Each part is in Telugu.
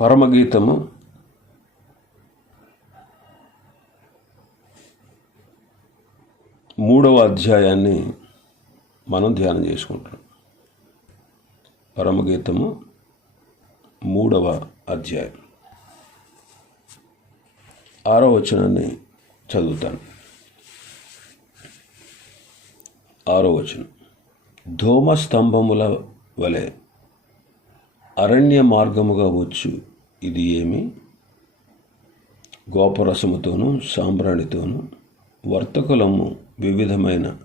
పరమగీతము మూడవ అధ్యాయాన్ని మనం ధ్యానం చేసుకుంటున్నాం. పరమగీతము మూడవ అధ్యాయం. ఆరో వచనాన్ని చదువుతాను. ఆరో వచనం. ధూమస్తంభముల వలె అరణ్య మార్గముగా వచ్చు. ఇది ఏమి? గోపరసముతోనూ సాంబ్రాణితోనూ వర్తకులము వివిధమైన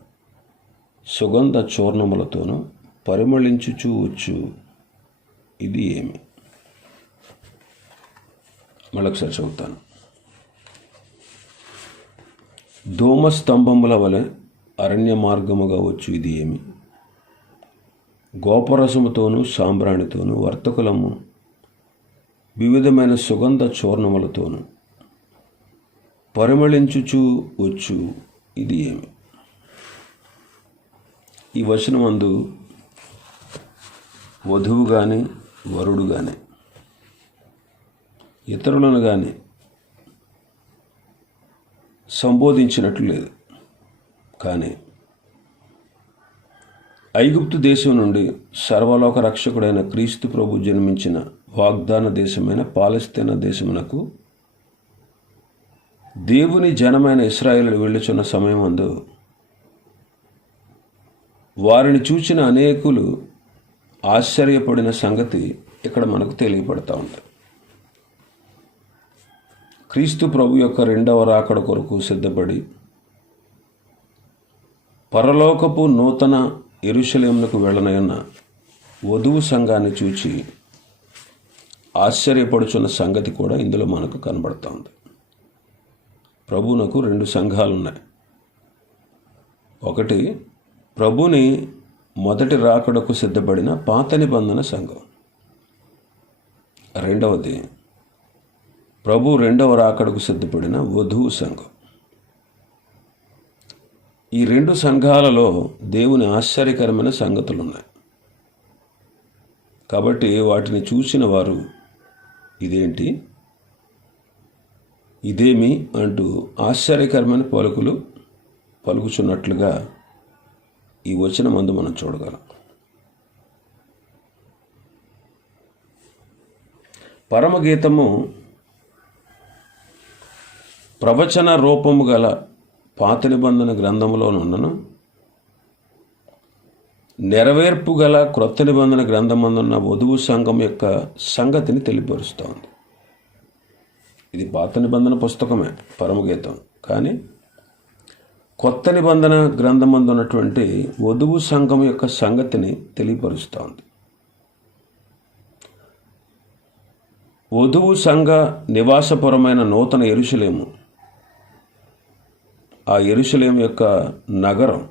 సుగంధ చూర్ణములతోనూ పరిమళించుచూ వచ్చు. ఇది ఏమి? మళ్ళొకసారి చదువుతాను. ధూమస్తంభముల వలె అరణ్య మార్గముగా వచ్చు. ఇది ఏమి? గోపరసముతోనూ సాంబ్రాణితోనూ వర్తకులము వివిధమైన సుగంధ చూర్ణములతోనూ పరిమళించుచు వచ్చు. ఇది ఏమి? ఈ వచనమందు వధువు కానీ వరుడు కానీ ఇతరులను కానీ సంబోధించినట్లు లేదు. కానీ ఐగుప్తు దేశం నుండి సర్వలోక రక్షకుడైన క్రీస్తు ప్రభు జన్మించిన వాగ్దాన దేశమైన పాలస్తీనా దేశమునకు దేవుని జనమైన ఇస్రాయేల్ వెళ్ళుచున్న సమయం అందు వారిని చూచిన అనేకులు ఆశ్చర్యపడిన సంగతి ఇక్కడ మనకు తెలియపడతా ఉంది. క్రీస్తు ప్రభు యొక్క రెండవ రాకడ కొరకు సిద్ధపడి పరలోకపు నూతన ఎరుషలేమునకు వెళ్ళనయున్న వధువు సంఘాన్ని చూచి ఆశ్చర్యపడుచున్న సంగతి కూడా ఇందులో మనకు కనబడుతోంది. ప్రభువునకు రెండు సంఘాలు ఉన్నాయి ఒకటి ప్రభుని మొదటి రాకడకు సిద్ధపడిన పాత నిబంధన సంఘం. రెండవది ప్రభు రెండవ రాకడకు సిద్ధపడిన వధువు సంఘం. ఈ రెండు సంఘాలలో దేవుని ఆశ్చర్యకరమైన సంగతులు ఉన్నాయి కాబట్టి వాటిని చూసిన వారు ఇదేంటి? ఇదేమి అంటూ ఆశ్చర్యకరమైన పలుకులు పలుకుచున్నట్లుగా ఈ వచ్చిన మందు మనం చూడగలం. పరమగీతము ప్రవచన రూపము గల పాత నిబంధన గ్రంథంలోనున్నను నెరవేర్పు గల క్రొత్త నిబంధన గ్రంథమందున్న వధువు సంఘం యొక్క సంగతిని తెలియపరుస్తోంది. ఇది పాత నిబంధన పుస్తకమే పరమగీతం. కానీ కొత్త నిబంధన గ్రంథమందు ఉన్నటువంటి వధువు సంఘం యొక్క సంగతిని తెలియపరుస్తోంది. వధువు సంఘ నివాసపురమైన నూతన ఎరుసలేము ఆ ఎరుసలేం యొక్క నగరం.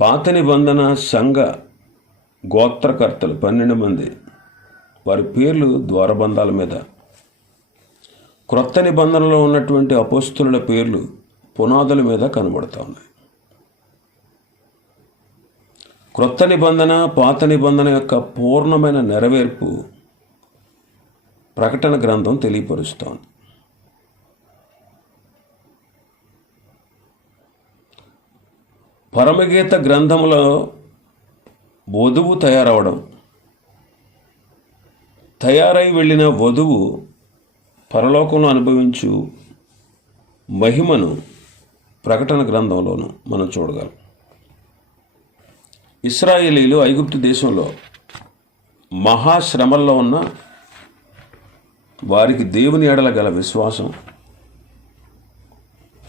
పాత నిబంధన సంఘ గోత్రకర్తలు పన్నెండు మంది. వారి పేర్లు ద్వారబంధాల మీద. క్రొత్త నిబంధనలో ఉన్నటువంటి అపోస్తుల పేర్లు పునాదుల మీద కనబడుతూ ఉన్నాయి. క్రొత్త నిబంధన పాత నిబంధన యొక్క పూర్ణమైన నెరవేర్పు ప్రకటన గ్రంథం తెలియపరుస్తోంది. పరమగీత గ్రంథంలో వధువు తయారవడం. తయారై వెళ్ళిన వధువు పరలోకంలో అనుభవించు మహిమను ప్రకటన గ్రంథంలోను మనం చూడగలం. ఇస్రాయేలీలు ఐగుప్తు దేశంలో మహాశ్రమల్లో ఉన్న వారికి దేవుని ఎడల గల విశ్వాసం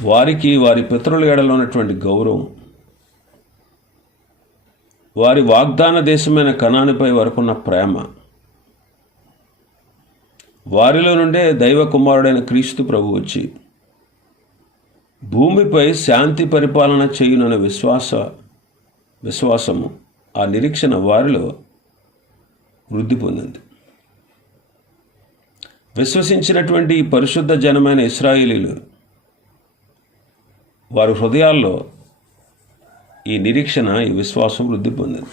వారికి వారి పితరుల ఎడలో ఉన్నటువంటి గౌరవం వారి వాగ్దాన దేశమైన కణానిపై వరకున్న ప్రేమ. వారిలో నుండే దైవ కుమారుడైన క్రీస్తు ప్రభు వచ్చి భూమిపై శాంతి పరిపాలన చేయునన్న విశ్వాస విశ్వాసము ఆ నిరీక్షణ వారిలో వృద్ధి పొందింది. విశ్వసించినటువంటి ఈ పరిశుద్ధ జనమైన ఇస్రాయేలీలు వారి హృదయాల్లో ఈ నిరీక్షణ ఈ విశ్వాసం వృద్ధి పొందింది.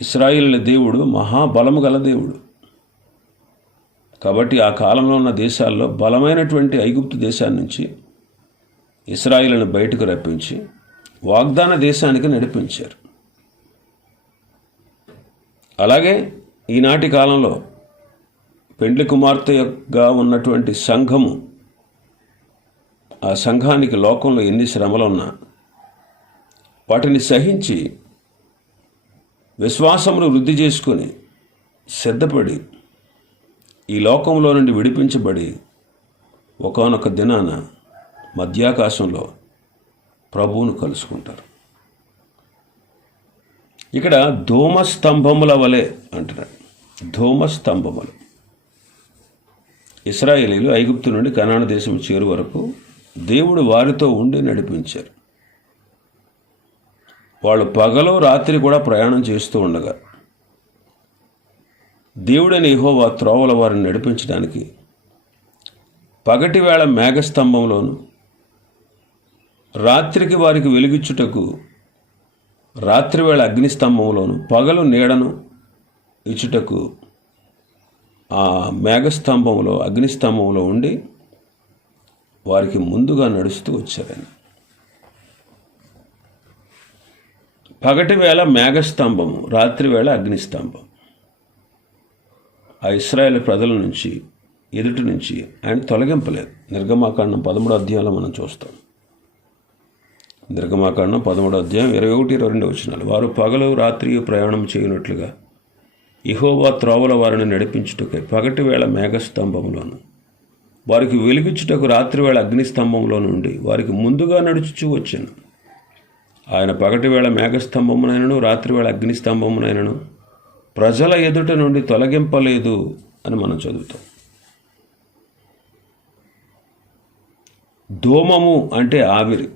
ఇస్రాయిల్ దేవుడు మహాబలము గల దేవుడు. కాబట్టి ఆ కాలంలో ఉన్న దేశాల్లో బలమైనటువంటి ఐగుప్తు దేశాన్ని నుంచి ఇస్రాయిల్ను బయటకు రప్పించి వాగ్దాన దేశానికి నడిపించారు. అలాగే ఈనాటి కాలంలో పెండ్లి కుమార్తెగా ఉన్నటువంటి సంఘము ఆ సంఘానికి లోకంలో ఎన్ని శ్రమలు ఉన్నా వాటిని సహించి విశ్వాసమును వృద్ధి చేసుకొని సిద్ధపడి ఈ లోకంలో నుండి విడిపించబడి ఒకనొక దినాన మధ్యాకాశంలో ప్రభువును కలుసుకుంటారు. ఇక్కడ ధూమ స్తంభముల వలె అంటున్నాడు. ధూమ స్తంభములు ఇస్రాయేలీలు ఐగుప్తు నుండి కనాన దేశం చేరు వరకు దేవుడు వారితో ఉండి నడిపించారు. వాళ్ళు పగలు రాత్రి కూడా ప్రయాణం చేస్తూ ఉండగా దేవుడని యెహోవా త్రోవల వారిని నడిపించడానికి పగటివేళ మేఘస్తంభంలోను రాత్రికి వారికి వెలుగిచ్చుటకు రాత్రివేళ అగ్నిస్తంభంలోను పగలు నీడను ఇచ్చుటకు ఆ మేఘస్తంభంలో అగ్నిస్తంభంలో ఉండి వారికి ముందుగా నడుస్తూ వచ్చారని. పగటి వేళ మేఘస్తంభము రాత్రి వేళ అగ్నిస్తంభం. ఆ ఇస్రాయేల్ ప్రజల నుంచి ఎదుటి నుంచి ఆయన తొలగింపలేదు. నిర్గమాకాండం పదమూడు అధ్యాయంలో మనం చూస్తాం. నిర్గమాకాండం పదమూడు అధ్యాయం ఇరవై ఒకటి ఇరవై రెండు వచ్చినాలు వారు పగలు రాత్రి ప్రయాణం చేయనట్లుగా ఇహోవా త్రోవల వారిని నడిపించుటకై పగటి వేళ మేఘస్తంభంలోను వారికి వెలిగించుటకు రాత్రి వేళ అగ్నిస్తంభంలో నుండి వారికి ముందుగా నడుచుచూ వచ్చాను. ఆయన పగటి వేళ మేఘస్తంభమునైనను రాత్రివేళ అగ్నిస్తంభమునైనను. ప్రజల ఎదుట నుండి తొలగింపలేదు అని మనం చదువుతాం. ధూమము అంటే ఆవిరి.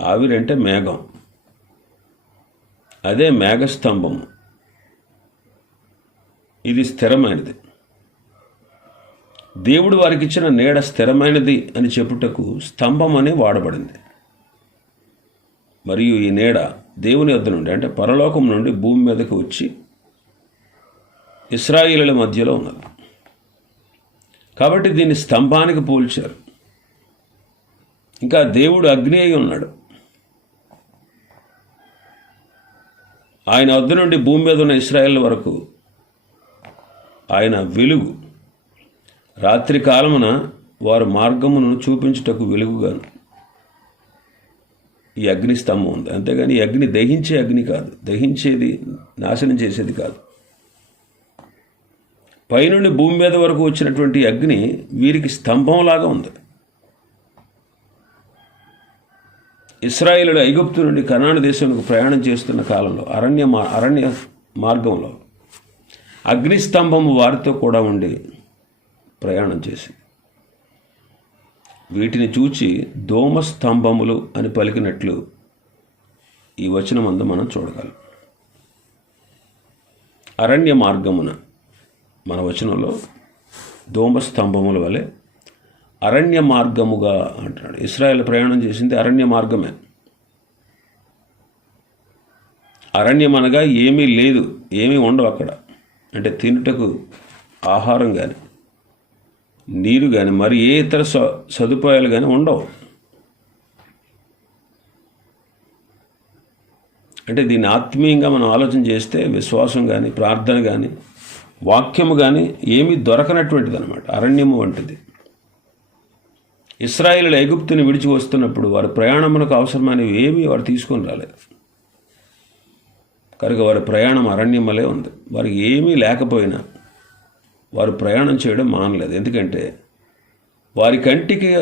ఆవిరి అంటే మేఘం. అదే మేఘస్తంభము. ఇది స్థిరమైనది. దేవుడు వారికి ఇచ్చిన నీడ స్థిరమైనది అని చెప్పుటకు స్తంభం అని వాడబడింది. మరియు ఈ నీడ దేవుని వద్ద నుండి అంటే పరలోకం నుండి భూమి మీదకు వచ్చి ఇస్రాయిలుల మధ్యలో ఉన్నది. కాబట్టి దీన్ని స్తంభానికి పోల్చారు. ఇంకా దేవుడు అగ్ని అయి ఉన్నాడు. ఆయన వద్ద నుండి భూమి మీద ఉన్న ఇస్రాయేల్ వరకు ఆయన వెలుగు. రాత్రి కాలమున వారు మార్గమును చూపించుటకు వెలుగుగాను. ఈ అగ్ని స్తంభం ఉంది. అంతేగాని ఈ అగ్ని దహించే అగ్ని కాదు. దహించేది నాశనం చేసేది కాదు. పైనుండి భూమి మీద వరకు వచ్చినటువంటి అగ్ని వీరికి స్తంభంలాగా ఉంది. ఇస్రాయిలుడు ఐగుప్తు నుండి కనాన దేశానికి ప్రయాణం చేస్తున్న కాలంలో అరణ్య మా అరణ్య మార్గంలో అగ్నిస్తంభము వారితో కూడా ఉండి ప్రయాణం చేసింది. వీటిని చూచి దోమ స్తంభములు అని పలికినట్లు ఈ వచనం అందు మనం చూడగలం. అరణ్య మార్గమున మన వచనంలో దోమ స్తంభముల వలె అరణ్య మార్గముగా అంటున్నాడు. ఇస్రాయల్ ప్రయాణం చేసింది అరణ్య మార్గమే. అరణ్యం అనగా ఏమీ లేదు ఏమీ ఉండవు అక్కడ. అంటే తినుటకు ఆహారం కానీ నీరు కానీ మరి ఏ ఇతర స సదుపాయాలు కానీ ఉండవు. అంటే దీన్ని ఆత్మీయంగా మనం ఆలోచన చేస్తే విశ్వాసం కానీ ప్రార్థన కానీ వాక్యము కానీ ఏమీ దొరకనటువంటిది అనమాట అరణ్యము వంటిది. ఇస్రాయిల్ ఐగుప్తుని విడిచి వస్తున్నప్పుడు వారి ప్రయాణమునకు అవసరమైనవి ఏమీ వారు తీసుకొని రాలేదు. కనుక వారి ప్రయాణం అరణ్యమలే ఉంది. వారికి ఏమీ లేకపోయినా వారు ప్రయాణం చేయడం మానలేదు. ఎందుకంటే వారి కంటికి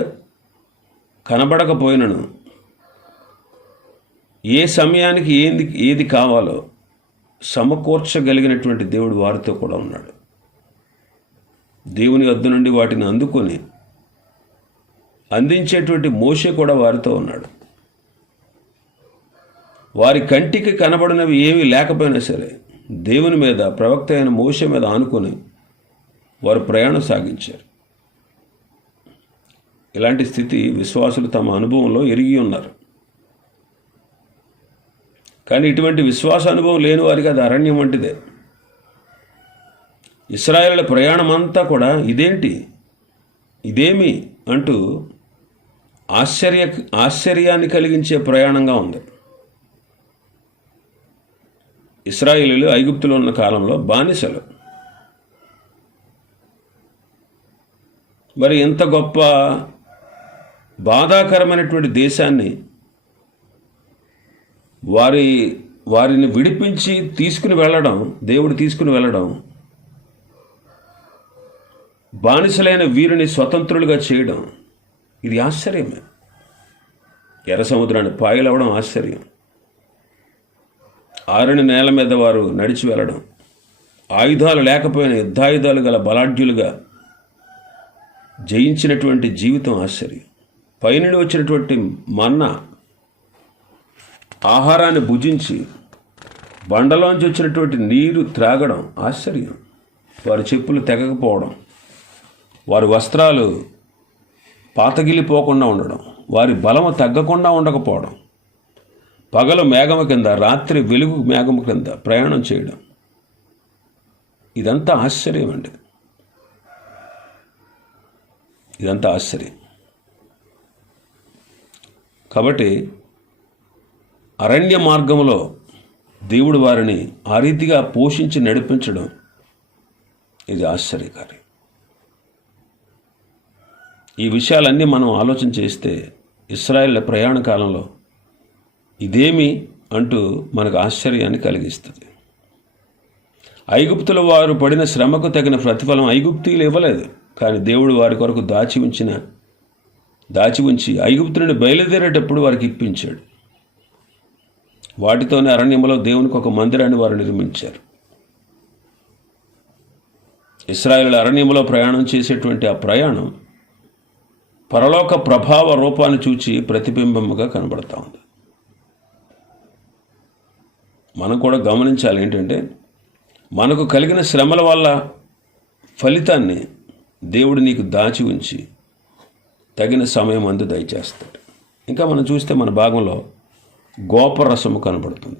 కనబడకపోయినను. ఏ సమయానికి ఏంది ఏది కావాలో సమకూర్చగలిగినటువంటి దేవుడు వారితో కూడా ఉన్నాడు. దేవుని వద్ద నుండి వాటిని అందుకొని అందించేటువంటి మోసే కూడా వారితో ఉన్నాడు. వారి కంటికి కనబడినవి ఏమీ లేకపోయినా సరే దేవుని మీద ప్రవక్త అయిన మోస మీద ఆనుకొని వారు ప్రయాణం సాగించారు. ఇలాంటి స్థితి విశ్వాసులు తమ అనుభవంలో ఎరిగి ఉన్నారు. కానీ ఇటువంటి విశ్వాస అనుభవం లేని వారికి అది అరణ్యం వంటిదే. ఇస్రాయేళ్ళ ప్రయాణం అంతా కూడా ఇదేంటి? ఇదేమి అంటూ ఆశ్చర్య ఆశ్చర్యాన్ని కలిగించే ప్రయాణంగా ఉంది. ఇస్రాయిలీలు ఐగుప్తులో ఉన్న కాలంలో బానిసలు. మరి ఇంత గొప్ప బాధాకరమైనటువంటి దేశాన్ని వారి వారిని విడిపించి తీసుకుని వెళ్ళడం దేవుడు తీసుకుని వెళ్ళడం బానిసలైన వీరిని స్వతంత్రులుగా చేయడం ఇది ఆశ్చర్యమే. ఎర్ర సముద్రాన్ని పాయలవడం ఆశ్చర్యం. ఆరుని నేల మీద వారు నడిచి వెళ్ళడం ఆయుధాలు లేకపోయిన యుద్ధాయుధాలు గల బలాఢ్యులుగా జయించినటువంటి జీవితం ఆశ్చర్యం. పైనుండి వచ్చినటువంటి మన్న ఆహారాన్ని భుజించి బండలోంచి వచ్చినటువంటి నీరు త్రాగడం ఆశ్చర్యం. వారి చెప్పులు తెగకపోవడం వారి వస్త్రాలు పాతగిలిపోకుండా ఉండడం వారి బలము తగ్గకుండా ఉండకపోవడం పగలు మేఘము కింద రాత్రి వెలుగు మేఘము కింద ప్రయాణం చేయడం. ఇదంతా ఆశ్చర్యం అండి ఇదంతా ఆశ్చర్యం. కాబట్టి అరణ్య మార్గంలో దేవుడు వారిని ఆ రీతిగా పోషించి నడిపించడం ఇది ఆశ్చర్యకారి ఈ విషయాలన్నీ మనం ఆలోచన చేస్తే ఇస్రాయల్ ప్రయాణ కాలంలో ఇదేమి అంటూ మనకు ఆశ్చర్యాన్ని కలిగిస్తుంది. ఐగుప్తుల వారు పడిన శ్రమకు తగిన ప్రతిఫలం ఐగుప్తీలు ఇవ్వలేదు. కానీ దేవుడు వారి కొరకు దాచి ఉంచిన దాచి ఉంచి ఐగుప్తు నుండి బయలుదేరేటప్పుడు వారికి ఇప్పించాడు. వాటితోనే అరణ్యంలో దేవునికి ఒక మందిరాన్ని వారు నిర్మించారు. ఇస్రాయేల్ అరణ్యంలో ప్రయాణం చేసేటువంటి ఆ ప్రయాణం పరలోక ప్రభావ రూపాన్ని చూచి ప్రతిబింబముగా కనబడతా ఉంది. మనం కూడా గమనించాలి ఏంటంటే మనకు కలిగిన శ్రమల వల్ల ఫలితాన్ని దేవుడు నీకు దాచి ఉంచి తగిన సమయం అందు దయచేస్తాడు. ఇంకా మనం చూస్తే మన భాగంలో గోపరసము కనబడుతుంది.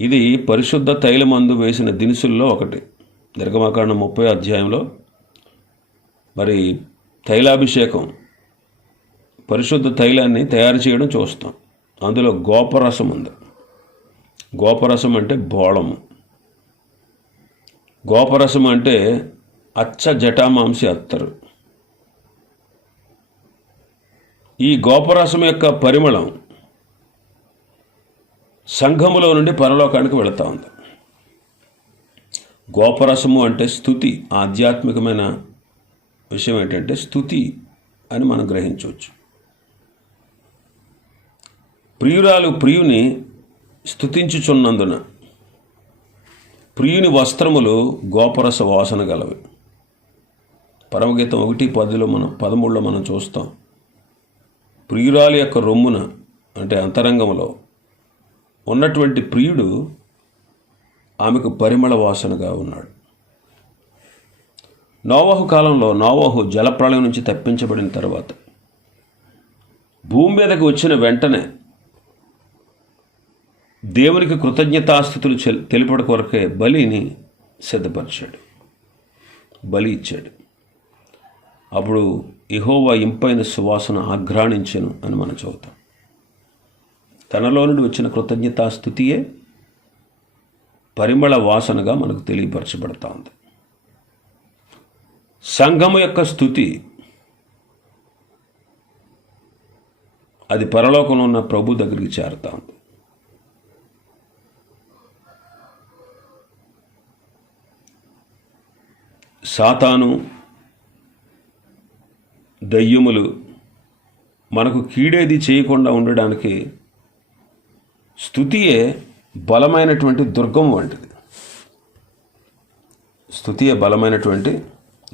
ఇది పరిశుద్ధ తైలమందు వేసిన దినుసుల్లో ఒకటి. నిర్గమకాండం ముప్పై అధ్యాయంలో మరి తైలాభిషేకం పరిశుద్ధ తైలాన్ని తయారు చేయడం చూస్తాం. అందులో గోపరసం ఉంది. గోపరసం అంటే బోళము. గోపరసం అంటే అచ్చ జటామాంసి అత్తరు. ఈ గోపరసం యొక్క పరిమళం సంఘములో నుండి పరలోకానికి వెళుతూ ఉంది. గోపరసము అంటే స్థుతి ఆధ్యాత్మికమైన విషయం ఏంటంటే స్థుతి అని మనం గ్రహించవచ్చు. ప్రియురాలు ప్రియుని స్థుతించుచున్నందున ప్రియుని వస్త్రములు గోపరస వాసన గలవి. పరమగీతం ఒకటి పదిలో మనం పదమూడులో మనం చూస్తాం. ప్రియురాలి యొక్క రొమ్మున అంటే అంతరంగంలో ఉన్నటువంటి ప్రియుడు ఆమెకు పరిమళ వాసనగా ఉన్నాడు. నోవాహు కాలంలో నోవాహు జలప్రళయం నుంచి తప్పించబడిన తర్వాత భూమి మీదకి వచ్చిన వెంటనే దేవునికి కృతజ్ఞతాస్థుతులు తెలిపడ తెలుపడ కొరకే బలిని సిద్ధపరిచాడు. బలి ఇచ్చాడు. అప్పుడు ఇహోవా ఇంపైన సువాసన ఆఘ్రాణించెను అని మనం చదువుతాం. తనలో నుండి వచ్చిన కృతజ్ఞతాస్థుతియే పరిమళ వాసనగా మనకు తెలియపరచబడతా ఉంది సంఘము యొక్క స్థుతి అది పరలోకంలో ఉన్న ప్రభు దగ్గరికి చేరుతా ఉంది సాతాను దయ్యములు మనకు కీడేది చేయకుండా ఉండడానికి స్థుతియే బలమైనటువంటి దుర్గం వంటిది. స్థుతియే బలమైనటువంటి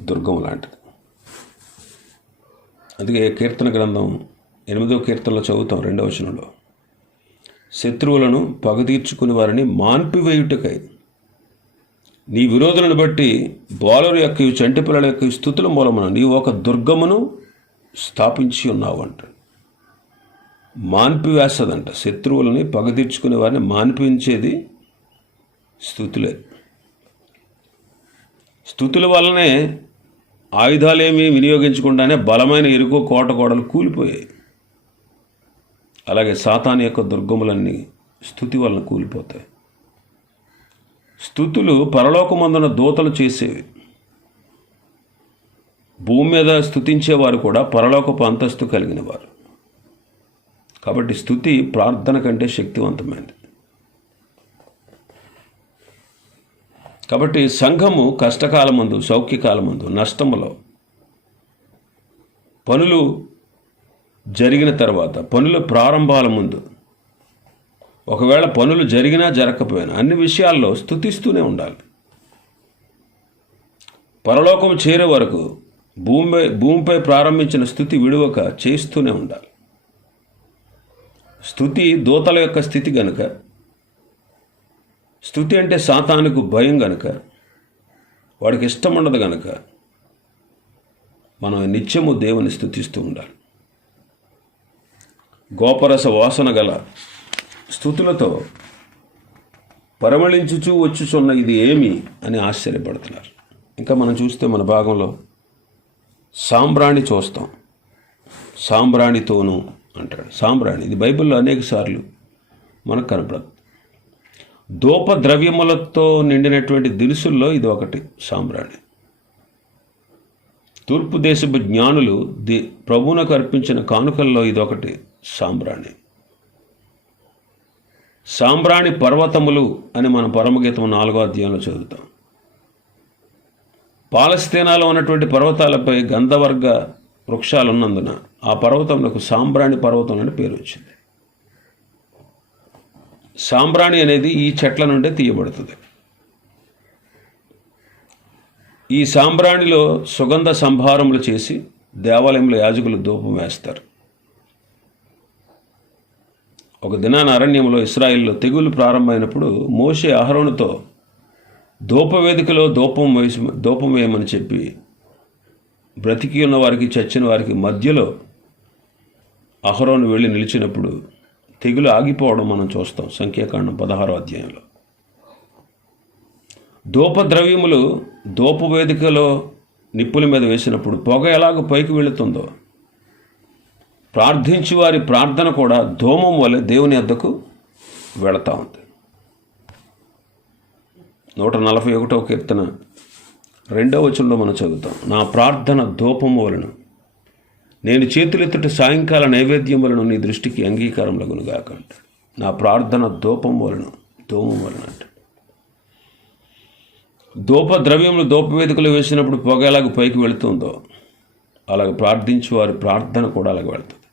దుర్గం లాంటిది. అందుకే కీర్తన గ్రంథం ఎనిమిదో కీర్తనలో చదువుతాం రెండవ వచనంలో. శత్రువులను పగదీర్చుకుని వారిని మాన్పివేయుటకై నీ విరోధులను బట్టి బాలరు యొక్క చంటి పిల్లల యొక్క స్థుతుల మూలమున నీవు ఒక దుర్గమును స్థాపించి ఉన్నావు అంట మాన్పివేస్తదంట శత్రువులని పగదీర్చుకునే వారిని మాన్పించేది స్థుతులే. స్థుతుల వల్లనే ఆయుధాలేమీ వినియోగించకుండానే బలమైన ఇరుకు కోట గోడలు కూలిపోయాయి. అలాగే సాతాన్ యొక్క దుర్గములన్నీ స్థుతి వలన కూలిపోతాయి. స్థుతులు పరలోకమందున దూతలు చేసేవి. భూమి మీద స్థుతించేవారు కూడా పరలోకపు అంతస్తు కలిగిన వారు కాబట్టి స్థుతి ప్రార్థన కంటే శక్తివంతమైనది. కాబట్టి సంఘము కష్టకాలమందు సౌఖ్యకాలమందు నష్టములో పనులు జరిగిన తర్వాత పనుల ప్రారంభాల ముందు ఒకవేళ పనులు జరిగినా జరగకపోయినా అన్ని విషయాల్లో స్థుతిస్తూనే ఉండాలి. పరలోకం చేరే వరకు భూమి భూమిపై ప్రారంభించిన స్థుతి విడువక చేస్తూనే ఉండాలి. స్థుతి దూతల యొక్క స్థితి గనుక స్థుతి అంటే సాతానికి భయం గనుక వాడికి ఇష్టం ఉండదు గనుక మనం నిత్యము దేవుని స్థుతిస్తూ ఉండాలి. గోపరస వాసన గల స్థుతులతో పరిమళించుచూ వచ్చుచున్న ఇది ఏమి అని ఆశ్చర్యపడుతున్నారు. ఇంకా మనం చూస్తే మన భాగంలో సాంబ్రాణి చూస్తాం. సాంబ్రాణితోను అంటాడు. సాంబ్రాణి ఇది బైబిల్లో అనేక సార్లు మనకు కనపడదు. దూప ద్రవ్యములతో నిండినటువంటి దినుసుల్లో ఇది ఒకటి సాంబ్రాణి. తూర్పు దేశపు జ్ఞానులు ది ప్రభువునకు అర్పించిన కానుకల్లో ఇదొకటి సాంబ్రాణి. సాంబ్రాణి పర్వతములు అని మన పరమగీతం నాలుగో అధ్యాయంలో చదువుతాం. పాలస్తీనాలో ఉన్నటువంటి పర్వతాలపై గంధవర్గ వృక్షాలు ఉన్నందున ఆ పర్వతములకు సాంబ్రాణి పర్వతం అని పేరు వచ్చింది. సాంబ్రాణి అనేది ఈ చెట్ల నుండే తీయబడుతుంది. ఈ సాంబ్రాణిలో సుగంధ సంభారములు చేసి దేవాలయంలో యాజకులు ధూపం వేస్తారు. ఒక దినాన అరణ్యంలో ఇస్రాయిల్లో తెగులు ప్రారంభమైనప్పుడు మోషే అహరోనుతో ధూపవేదికలో ధూపం వేసి ధూపం వేయమని చెప్పి బ్రతికి ఉన్న వారికి చచ్చిన వారికి మధ్యలో అహరోను వెళ్ళి నిలిచినప్పుడు తెగులు ఆగిపోవడం మనం చూస్తాం సంఖ్యాకాండం పదహారో అధ్యాయంలో. ధూపద్రవ్యములు ధూపవేదికలో నిప్పుల మీద వేసినప్పుడు పొగ ఎలాగ పైకి వెళుతుందో ప్రార్థించి వారి ప్రార్థన కూడా ధూమం వలె దేవుని వద్దకు వెళతా ఉంది. నూట నలభై ఒకటవ కీర్తన రెండవ వచనంలో మనం చదువుతాం. నా ప్రార్థన ధూపము వలను నేను చేతులెత్తుట సాయంకాల నైవేద్యం వలన నీ దృష్టికి అంగీకారం లగునుగాక అంటాడు నా ప్రార్థన ధూపం వలను ధూమం వలన అంటాడు ధూప ద్రవ్యములు ధూపవేదికలు వేసినప్పుడు పొగ ఎలాగ పైకి వెళుతుందో అలాగ ప్రార్థించి వారి ప్రార్థన కూడా అలాగ వెళ్తుంది.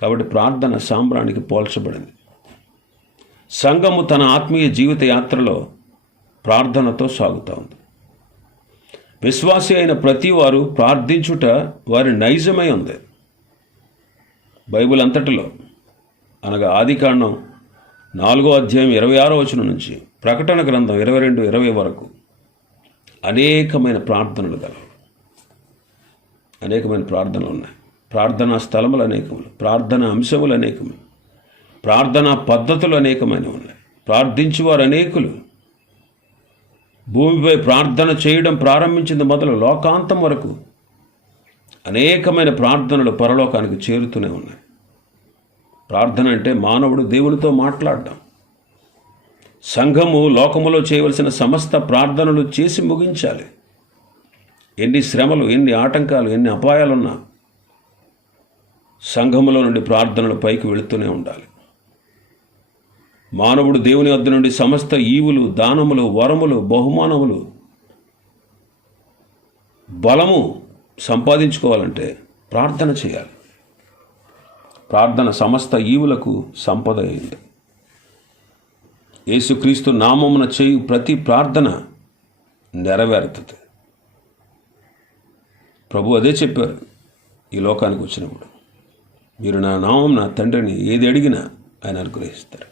కాబట్టి ప్రార్థన సాంబ్రానికి పోల్చబడింది. సంఘము తన ఆత్మీయ జీవిత యాత్రలో ప్రార్థనతో సాగుతూ ఉంది. విశ్వాసి అయిన ప్రతి వారు ప్రార్థించుట వారి నైజమై ఉంది. బైబిల్ అంతటిలో అనగా ఆదికాండం నాలుగో అధ్యాయం ఇరవై ఆరో వచనం నుంచి ప్రకటన గ్రంథం ఇరవై రెండు ఇరవై వరకు అనేకమైన ప్రార్థనలు గలవు. అనేకమైన ప్రార్థనలు ఉన్నాయి. ప్రార్థనా స్థలములు అనేకములు ప్రార్థన అంశములు అనేకములు ప్రార్థనా పద్ధతులు అనేకమైన ఉన్నాయి. ప్రార్థించేవారు అనేకులు. భూమిపై ప్రార్థన చేయడం ప్రారంభించింది మొదలు లోకాంతం వరకు అనేకమైన ప్రార్థనలు పరలోకానికి చేరుతూనే ఉన్నాయి. ప్రార్థన అంటే మానవుడు దేవునితో మాట్లాడడం. సంఘము లోకములో చేయవలసిన సమస్త ప్రార్థనలు చేసి ముగించాలి. ఎన్ని శ్రమలు ఎన్ని ఆటంకాలు ఎన్ని అపాయాలున్నా సంఘములో నుండి ప్రార్థనలు పైకి వెళుతూనే ఉండాలి. మానవుడు దేవుని వద్ద నుండి సమస్త ఈవులు దానములు వరములు బహుమానములు బలము సంపాదించుకోవాలంటే ప్రార్థన చేయాలి. ప్రార్థన సమస్త ఈవులకు సంపద అయింది. యేసుక్రీస్తు నామమున చేయు ప్రతి ప్రార్థన నెరవేరుతుంది. ప్రభు అదే చెప్పారు ఈ లోకానికి వచ్చినప్పుడు. మీరు నా నామం నా తండ్రిని ఏది అడిగినా ఆయన అనుగ్రహిస్తారు.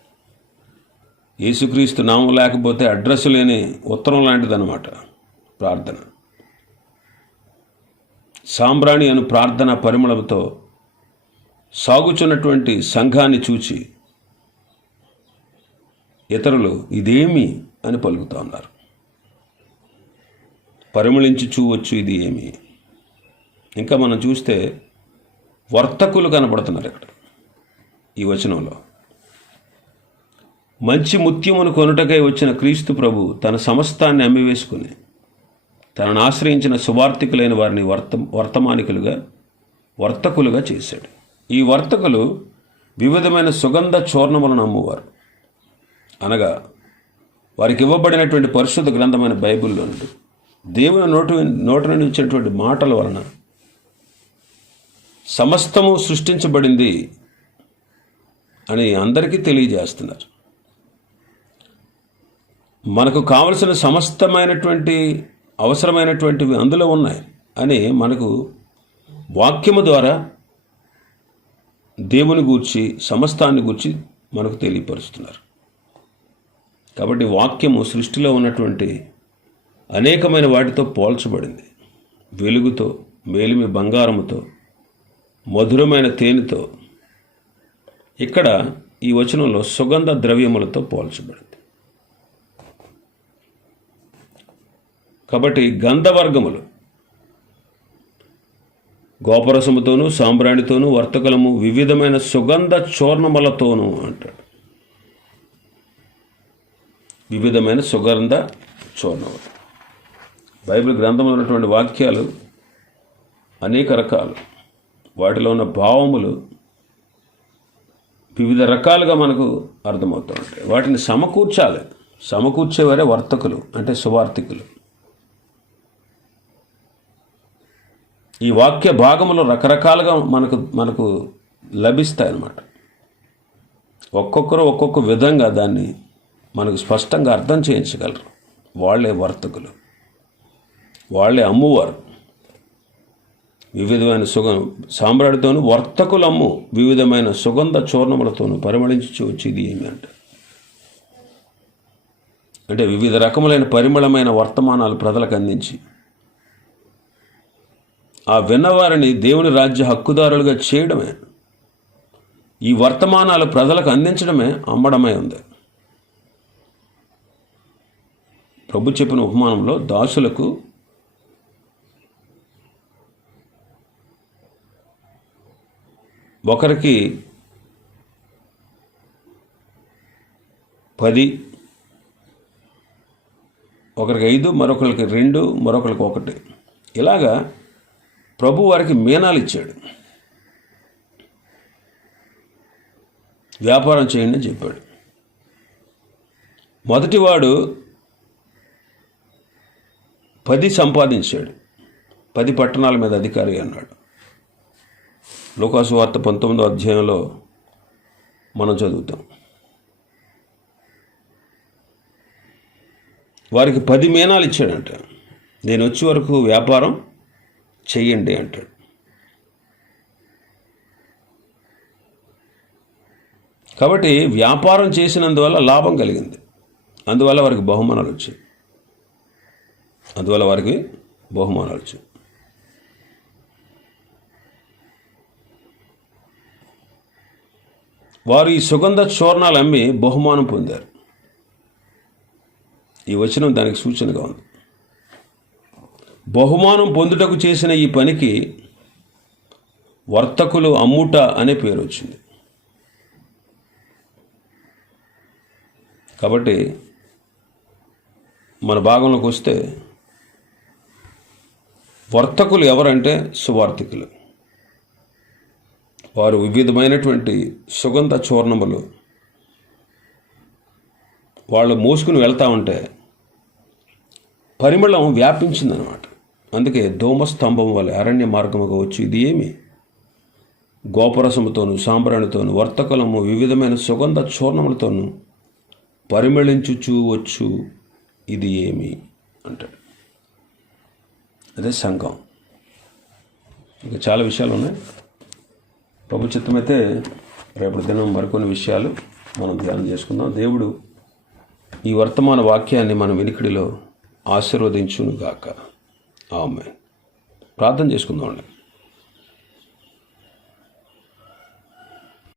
యేసుక్రీస్తు నామం లేకపోతే అడ్రస్ లేని ఉత్తరం లాంటిదన్నమాట ప్రార్థన. సాంబ్రాణి అను ప్రార్థన పరిమళంతో సాగుచున్నటువంటి సంఘాన్ని చూచి ఇతరులు ఇదేమి అని పలుకుతా ఉన్నారు. పరిమళించి చూవచ్చు ఇది ఏమి ఇంకా మనం చూస్తే వర్తకులు కనబడుతున్నారు ఇక్కడ ఈ వచనంలో. మంచి ముత్యమును కొనుటకై వచ్చిన క్రీస్తు ప్రభు తన సమస్తాన్ని అమ్మివేసుకుని తనను ఆశ్రయించిన సువార్థికులైన వారిని వర్త వర్తమానికులుగా వర్తకులుగా చేశాడు. ఈ వర్తకులు వివిధమైన సుగంధ చూర్ణములను అమ్మువారు. అనగా వారికి ఇవ్వబడినటువంటి పరిశుద్ధ గ్రంథమైన బైబిల్లో నుండి దేవుని నోటి నోటి నుండి ఇచ్చినటువంటి మాటల వలన సమస్తము సృష్టించబడింది అని అందరికీ తెలియజేస్తున్నారు. మనకు కావలసిన సమస్తమైనటువంటి అవసరమైనటువంటివి అందులో ఉన్నాయి అని మనకు వాక్యము ద్వారా దేవుని గూర్చి సమస్తాన్ని గూర్చి మనకు తెలియపరుస్తున్నారు. కాబట్టి వాక్యము సృష్టిలో ఉన్నటువంటి అనేకమైన వాటితో పోల్చబడింది. వెలుగుతో మేలిమి బంగారముతో మధురమైన తేనెతో ఇక్కడ ఈ వచనంలో సుగంధ ద్రవ్యములతో పోల్చబడింది. కాబట్టి గంధవర్గములు గోపరసముతోనూ సాంబ్రాణితోనూ వర్తకులము వివిధమైన సుగంధ చూర్ణములతోనూ అంటాడు. వివిధమైన సుగంధ చూర్ణములు. బైబిల్ గ్రంథంలో ఉన్నటువంటి వాక్యాలు అనేక రకాలు. వాటిలో ఉన్న భావములు వివిధ రకాలుగా మనకు అర్థమవుతూ ఉంటాయి. వాటిని సమకూర్చాలి. సమకూర్చేవారే వర్తకులు అంటే సువార్థికులు. ఈ వాక్య భాగములు రకరకాలుగా మనకు మనకు లభిస్తాయి అన్నమాట. ఒక్కొక్కరు ఒక్కొక్క విధంగా దాన్ని మనకు స్పష్టంగా అర్థం చేయించగలరు. వాళ్ళే వర్తకులు. వాళ్ళే అమ్మువారు. వివిధమైన సుగ సాంబ్రాడితోను వర్తకులమ్ము వివిధమైన సుగంధ చూర్ణములతోనూ పరిమళించి వచ్చేది ఏమి అంటే? అంటే వివిధ రకములైన పరిమళమైన వర్తమానాలు ప్రజలకు అందించి ఆ విన్నవారిని దేవుని రాజ్య హక్కుదారులుగా చేయడమే. ఈ వర్తమానాలు ప్రజలకు అందించడమే అమ్మడమై ఉంది. ప్రభు చెప్పిన ఉపమానంలో దాసులకు ఒకరికి పది ఒకరికి ఐదు మరొకరికి రెండు మరొకరికి ఒకటి. ఇలాగా ప్రభు వారికి మీనాలు ఇచ్చాడు. వ్యాపారం చేయండి అని చెప్పాడు. మొదటివాడు పది సంపాదించాడు. పది పట్టణాల మీద అధికారి అన్నాడు. లోకాసు వార్త పంతొమ్మిదో అధ్యాయంలో మనం చదువుతాం. వారికి పది మేనాలు ఇచ్చాడంట. నేను వచ్చే వరకు వ్యాపారం చెయ్యండి అంటాడు. కాబట్టి వ్యాపారం చేసినందువల్ల లాభం కలిగింది. అందువల్ల వారికి బహుమానాలు వచ్చాయి. అందువల్ల వారికి బహుమానాలు వచ్చాయి. వారు ఈ సుగంధ చూర్ణాలు అమ్మి బహుమానం పొందారు. ఈ వచనం దానికి సూచనగా ఉంది. బహుమానం పొందుటకు చేసిన ఈ పనికి వర్తకులు అమ్ముట అనే పేరు వచ్చింది. కాబట్టి మన భాగంలోకి వస్తే వర్తకులు ఎవరంటే సువార్థికులు. వారు వివిధమైనటువంటి సుగంధ చూర్ణములు. వాళ్ళు మోసుకుని వెళ్తూ ఉంటే పరిమళం వ్యాపించిందనమాట. అందుకే దోమస్తంభం వల్ల అరణ్య మార్గముగా వచ్చి ఇది ఏమి? గోపరసముతోను సాంబ్రాణితోను వర్తకులము వివిధమైన సుగంధ చూర్ణములతోను పరిమళించుచూ వచ్చు ఇది ఏమి అంటాడు. అదే సంఘం. ఇంకా చాలా విషయాలు ఉన్నాయి. ప్రభు చిత్తమైతే రేపటి దినం మరికొన్ని విషయాలు మనం ధ్యానం చేసుకుందాం. దేవుడు ఈ వర్తమాన వాక్యాన్ని మన వినికిడిలో ఆశీర్వదించును గాక ఆమె ప్రార్థన చేసుకుందాం అండి